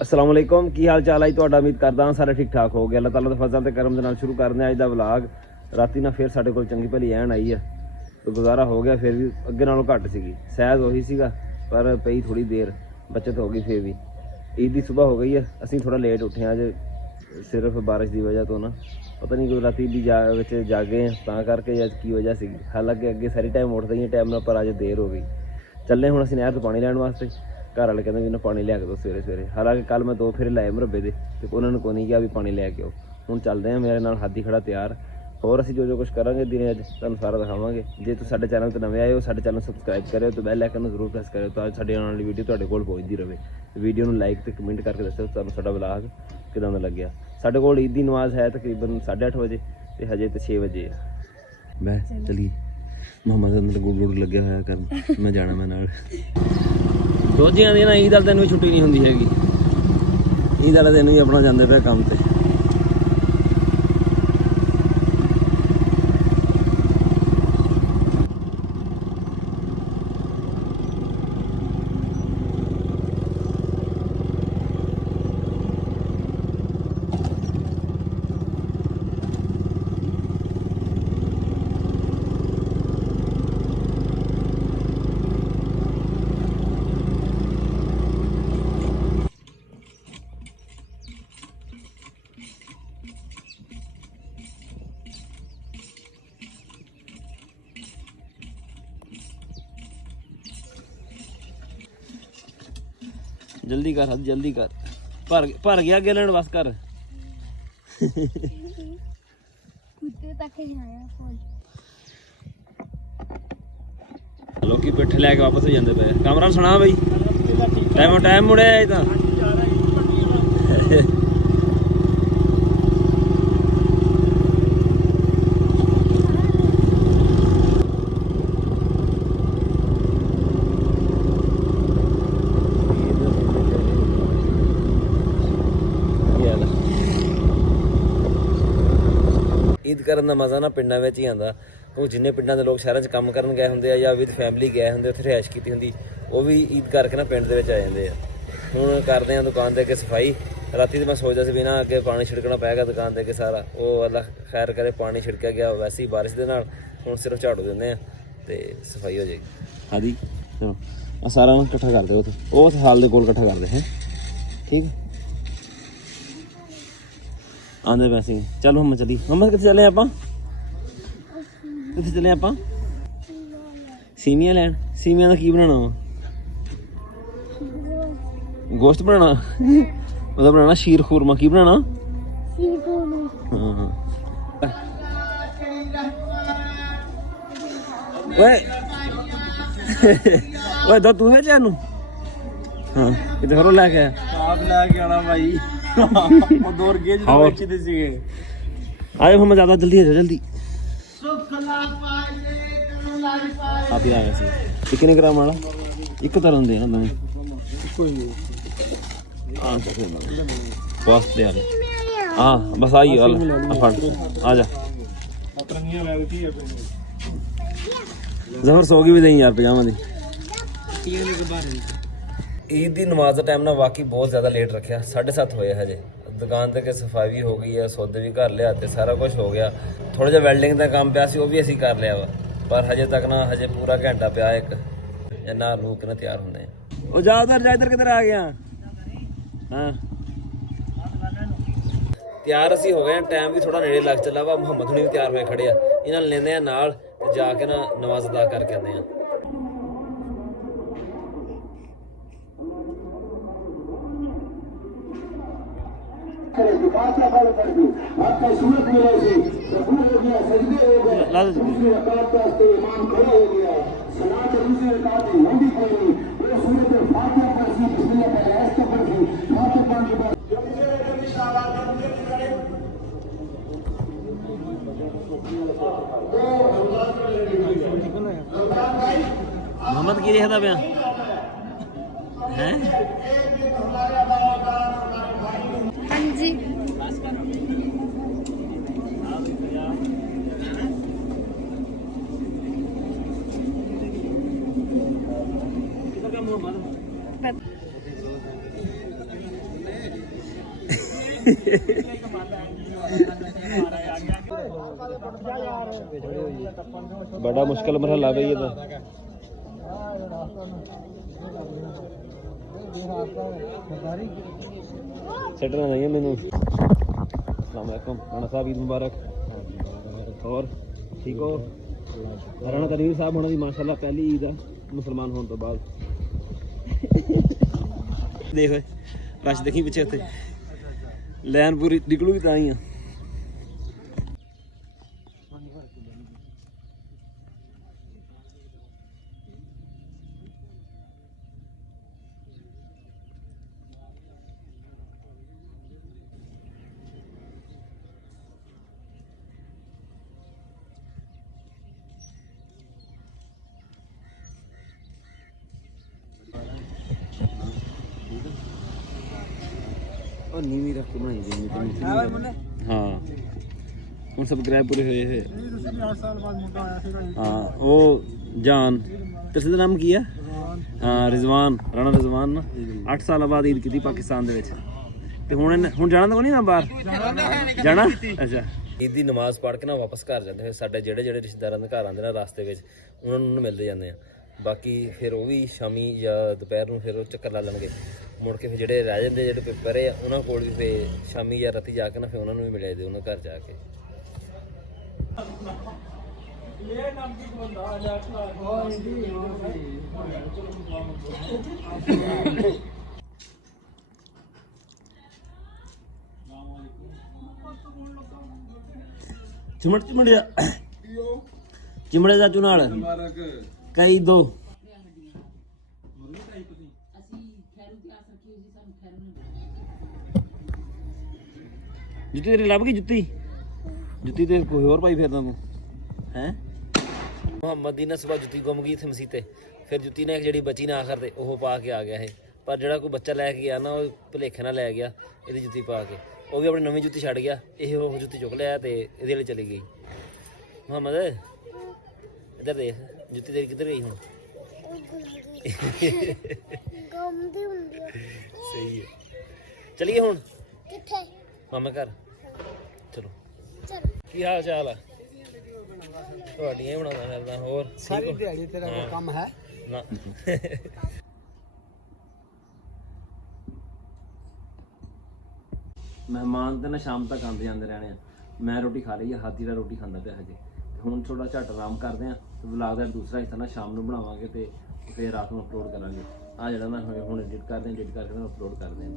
अस्सलाम वालेकुम की हाल चाल है तुहाडा। उम्मीद करदा हां सारे ठीक ठाक हो गए। अल्लाह ताला दे फजल ते करम दे नाल शुरू करदे हां अज दा व्लॉग। राती ना फिर साडे कोल चंगी भली ऐन आई है तो गुजारा हो गया, फिर भी अगे नालों घट सीगी। सहज वही सीगा पर पई थोड़ी देर, बचत हो गई। फिर भी ईद की सुबह हो गई है। असीं थोड़ा लेट उठे अज, सिर्फ बारिश की वजह तो ना पता नहीं कोई राती भी जागे तां करके अज की वजह सी। हालांकि अगे सारी टाइम उठते ही टाइम नाल, पर अज देर हो गई। चले हुण असीं नहर तो पानी लैण वास्ते। घर वाले कहते भी इन्हें पानी लिया के दो सवेरे सवेरे। हालांकि कल मैं 2 फेरे लाए मुरब्बे दे ते उन्होंने को नहीं किया भी पानी लैके आओ। हुण चलते हैं, मेरे नाल हाथी खड़ा तैयार। होर असीं जो कुछ करांगे दिने अज तुहानूं सारा दिखावांगे। जे तुसीं साडे चैनल ते नवें आए हो, साडे चैनल सबसक्राइब करियो ते बैल आइकन जरूर प्रेस करियो तां साडी आउण वाली वीडियो तुहाडे कोल पहुंचदी रहे। वीडियो नूं लाइक ते कमेंट करके दस्सिओ तुहानूं साडा व्लॉग किदां दा लग्गिया। साडे कोल ईद दी नमाज़ है तकरीबन 8:30 बजे ते हजे ते 6 बजे है। मैं चलिए मोहम्मद अंदर गुड़ गुड़ लग्या होया कर, मैं जाना मैं नाल। रोजियां दी ना ईद वाले दिन भी छुट्टी नहीं होंदी हैगी। ईद वाले दिन भी अपना जांदे पे काम ते। जल्दी कर हद जल्दी कर, भर गया अगे लैंड बस कर। लोग पिट्ठ लैके वापस हो जाते पे। कामरान सुना बई टाइम मुड़े तो ईद करन दा मज़ा ना पिंडां विच ही आंदा। क्योंकि जिन्ने पिंडां दे लोग शहरां 'च काम करन गए हुंदे आ या विद फैमिली गए हुंदे, उत्थे रिहाइश कीती हुंदी, वो भी ईद करके ना पिंड दे विच आ जांदे आ। हुण करदे आ दुकान दे अगे सफाई। राती ते मैं सोचदा सी भी ना अगे पानी छिड़कना पैगा दुकान दे अगे सारा, वो अल्लाह खैर करे पानी छिड़किया गया वैसे ही बारिश दे नाल। हुण सिर्फ झाड़ू दिंदे आ ते सफाई हो जाएगी। हादी चलो आ सारा ना इकट्ठा कर दे, उस हाल दे कोल इकट्ठा कर दे हैं, ठीक है। आंदे पैसे चलो हम चली। मम्मा कितने चले आप, कितने चले आप? सीवियां लैन। सीवियां का की बनाना वा? गोश्त बनाना मतलब बनाना शीर खूरमा की बनाना? हाँ ओए दो तू है चानू। हाँ कितने घरों लैके आप लैके आना भाई। वो दौड़ गए जो अच्छी थे सीगे। आए हम ज्यादा जल्दी आ जा जल्दी। आप ही आ गए सी कितने ग्राम वाला एक तरह दे ना तुम्हें कोई नहीं। हां बस ले आ। हां बस आई वाला फट आ जा। जहर सोगी भी नहीं यार पजामा दी। ईद की नमाज का टाइम ना वाकई बहुत ज़्यादा लेट रखा। 7:30 होए हजे। दुकान तक सफाई भी हो गई है, सौदे भी घर लिया, सारा कुछ हो गया। थोड़ा जिहा वैल्डिंग का काम पिया सी, वो भी असीं कर लिया वा, पर हजे तक ना हजे पूरा घंटा पिया एक नहा नू के ना तैयार होंगे। ओ जा इधर किधर आ गया। हाँ तैयार असीं हो गए, टाइम भी थोड़ा नेड़े लग चला वा। मुहम्मद हुणी भी तैयार होए खड़े आ, इन्हां नूं लैंदे आ नाल ते जाके ना नमाज अदा करके आंदे आ। मोहम्मद की देखता पिया है? हाँ जी बड़ा मुश्किल मरहला भाई ये तो सेटल नहीं है मैनू। अस्सलाम वालेकुम राणा साहब, ईद मुबारक। और ठीक हो? राणा तनवीर साहब होना दी माशाल्लाह पहली ईद है मुसलमान होने तो बाद। देख रश देखी पिछे उत्ते लैन पूरी निकलूगी तां ही आ। और नीवी रख के बनाई गई हाँ ਹੁਣ ਸਬਸਕ੍ਰਾਈਬ ਪੂਰੇ ਹੋਏ ਹੋਏ। 8 ਸਾਲ ਬਾਅਦ ਮੁੰਡਾ ਆਇਆ ਸੀਗਾ। ਹਾਂ ਉਹ ਜਾਨ ਤੇਰੇ ਦਾ ਨਾਮ ਕੀ ਹੈ? ਹਾਂ ਰਿਜ਼ਵਾਨ, ਰਾਣਾ ਰਿਜ਼ਵਾਨ ਨਾ 8 ਸਾਲਾਂ ਬਾਅਦ ਈਦ ਕੀਤੀ ਪਾਕਿਸਤਾਨ ਦੇ ਵਿੱਚ। ਤੇ ਹੁਣ ਜਾਣਾ ਤਾਂ ਕੋਈ ਨਹੀਂ ਨਾ ਬਾਹਰ ਜਾਣਾ। ਅੱਛਾ ਈਦ ਦੀ ਨਮਾਜ਼ ਪੜ੍ਹ ਕੇ ਨਾ ਵਾਪਸ ਘਰ ਜਾਂਦੇ ਫਿਰ ਸਾਡੇ ਜਿਹੜੇ ਰਿਸ਼ਤੇਦਾਰਾਂ ਦੇ ਘਰ ਆਉਂਦੇ ਨਾ ਰਸਤੇ ਵਿੱਚ ਉਹਨਾਂ ਨੂੰ ਮਿਲਦੇ ਜਾਂਦੇ ਆ। ਬਾਕੀ ਫਿਰ ਉਹ ਵੀ ਸ਼ਾਮੀ ਜਾਂ ਦੁਪਹਿਰ ਨੂੰ ਫਿਰ ਉਹ ਚੱਕਰ ਲਾ ਲੈਣਗੇ ਮੁੜ ਕੇ। ਫਿਰ ਜਿਹੜੇ ਰਹਿ ਜਾਂਦੇ ਜਿਹੜੇ ਪੇਪਰ ਆ ਉਹਨਾਂ ਕੋਲ ਵੀ ਫਿਰ ਸ਼ਾਮੀ ਜਾਂ ਰਾਤੀ ਜਾ ਕੇ ਨਾ ਫਿਰ ਉਹਨਾਂ ਨੂੰ ਵੀ ਮਿਲਿਆ ਦੇ ਉਹਨਾਂ ਘਰ ਜਾ ਕੇ। ਚਿਮੜੇ ਚਾਚੂ ਨਾਲ ਕਈ ਦੋ ਜੁੱਤੀ ਤੇਰੀ ਲੱਭ ਗਈ? ਜੁੱਤੀ ਤੇ ਕੋਈ ਹੋਰ ਭਾਈ ਫਿਰਦਾ ਤੂੰ ਹੈ? ਮੁਹੰਮਦ ਦੀ ਨਾ ਸੁਬਾ ਜੁੱਤੀ ਗੁੰਮ ਗਈ ਇੱਥੇ ਮਸੀਤੇ। ਫਿਰ ਜੁੱਤੀ ਨੇ ਜਿਹੜੀ ਬਚੀ ਨਾ ਆਖਰ ਤੇ ਉਹ ਪਾ ਕੇ ਆ ਗਿਆ ਇਹ। ਪਰ ਜਿਹੜਾ ਕੋਈ ਬੱਚਾ ਲੈ ਕੇ ਗਿਆ ਨਾ ਉਹ ਭੁਲੇਖੇ ਨਾਲ ਲੈ ਗਿਆ ਇਹਦੀ ਜੁੱਤੀ ਪਾ ਕੇ। ਉਹ ਵੀ ਆਪਣੀ ਨਵੀਂ ਜੁੱਤੀ ਛੱਡ ਗਿਆ, ਇਹ ਉਹ ਜੁੱਤੀ ਚੁੱਕ ਲਿਆ ਤੇ ਇਹਦੇ ਲਈ ਚਲੀ ਗਈ। ਮੁਹੰਮਦ ਇੱਧਰ ਦੇਖ ਜੁੱਤੀ ਤੇਰੀ ਕਿੱਧਰ ਗਈ ਹੁਣ? ਸਹੀ ਹੈ। ਚਲੀਏ ਹੁਣ ਕਿੱਥੇ? ਮਾਮਾ ਘਰ ਚਲੋ। ਕੀ ਹਾਲ ਚਾਲ ਆ ਤੁਹਾਡੀਆਂ? ਬਣਾਉਂਦਾ ਫਿਰਦਾ ਹੋਰ ਸਾਰੀ ਦਿਹਾੜੀ ਤੇਰਾ ਕੋਈ ਕੰਮ ਹੈ ਨਾ। ਮਹਿਮਾਨ ਤੇ ਨਾ ਸ਼ਾਮ ਤੱਕ ਆਉਂਦੇ ਜਾਂਦੇ ਰਹਿਣੇ ਆ। ਮੈਂ ਰੋਟੀ ਖਾ ਲਈ ਆ, ਹਾਥੀ ਦਾ ਰੋਟੀ ਖਾਂਦਾ ਪਿਆ ਹਜੇ। ਹੁਣ ਥੋੜਾ ਝੱਟ ਆਰਾਮ ਕਰਦੇ ਆ ਤੇ ਵਲੌਗ ਦਾ ਦੂਸਰਾ ਹਿੱਸਾ ਨਾ ਸ਼ਾਮ ਨੂੰ ਬਣਾਵਾਂਗੇ ਤੇ ਫਿਰ ਰਾਤ ਨੂੰ ਅਪਲੋਡ ਕਰਾਂਗੇ। ਆ ਜਿਹੜਾ ਨਾ ਹੁਣ ਐਡਿਟ ਕਰਦੇ ਆ, ਐਡਿਟ ਕਰਕੇ ਨਾ ਅਪਲੋਡ ਕਰਦੇ ਆ।